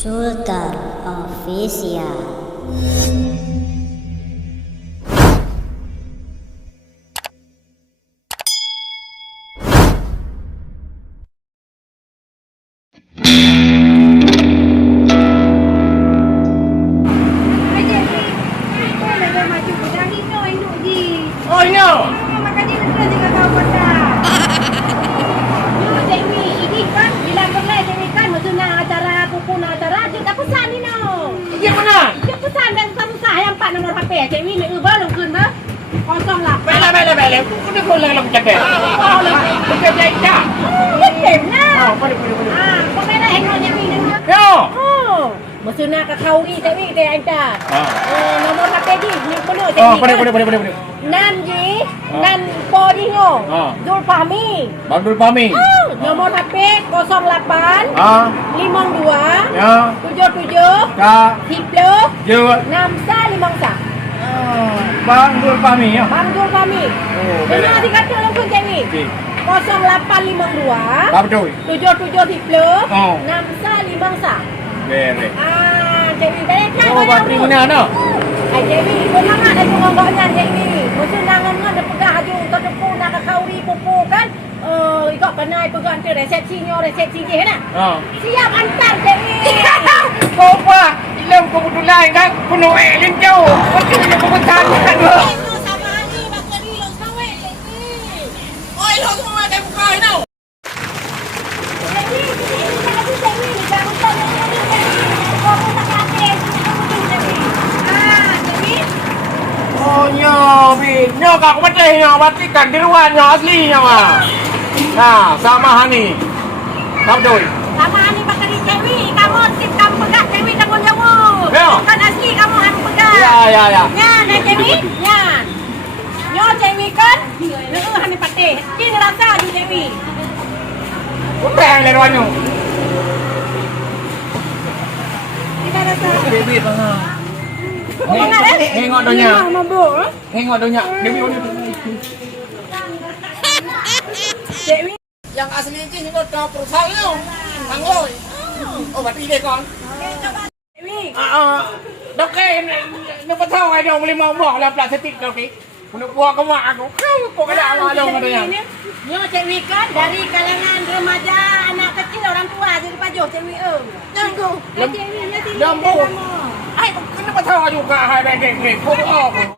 Sultan Official. Oh, no. Maka dia nak dengan kau pasal. Yo, Dewi, ini kan bila kerja Dewi kan mesti nak acara kuku nak acara dia tak pesan ni no. Dia mana? Dia pesan dan kamu sayang Pak nomor HP Dewi ni ubah lung kun bah. 08. Bela. Kena pulang lah cakap. Oh, lah. Bukan jaita. Dia tem nah. Oh, boleh. Kau mana hang Dewi ni? Yo. Oh. Mesti nak ke kau ni Dewi dia anta. Nomor HP ni penuh Dewi. Oh, boleh. Nan Ji, Nan Podingo, Dul Pami. Abdul Pami. Nomor HP 08 Ah. 52 Ya. 77 Ka. 10 Je. 63 Bang Abdul Pami ya. Bang Dul Pami. Oh, Dengar boleh. dikata langsung Dewi. Okey. 0852 Tak betul. 77 Oh. 10 63 Beres. Dewi balik kan. Oh, bateri mana no? Ai Dewi, pernah nak ada ngongoknya Dewi. Mesti nangan ada pegah haju terdepu nak ke kauri pupu kan. Ikut penai pegang tu resepsi je nak. Siap antar Dewi. Kau apa? Ilang kebetulan kan penuh elin jauh. Macam mana kau bertahan tu? Sama ni bakari lo sawe Dewi. Oi, lo semua ada buka ni. Dewi, Dewi, jangan lupa Dewi. Kau tak kaget, kamu Dewi. Dewi. Oh, nyo, Bin. Nyo kak macam ni, berarti kan di luar nyo aslinya mah. Nah, sama Hani. Tak betul. Sama ni bakari Dewi. Kamu tip kamu pegang Dewi kamu nyawa. Ya. Bukan asli kamu anu pegang. Ya. Ya, nak Dewi? Ya. Yo Dewi kan? Hani patih. Kini rasa di Dewi. Apa yang lain wanyo? Kita rasa. Baby tengah. Mana dah? Tengok donya. Mabuk. Tengok donya. Baby wanyo. Dewi. Yang asli ni juga kau perusahaan tu. Angloy. Oh, berarti dia kon. Dewi. Dok nak tahu ada boleh mau buat lah plastik dok. Nak buat ke mak aku. Kau kena malu katanya. Yo Dewi kan dari kalangan remaja anak kecil orang tua jadi pajuh Dewi Jangan Dewi ya tidak. Lampu. Ai kena tahu juga hai baik. Kau apa?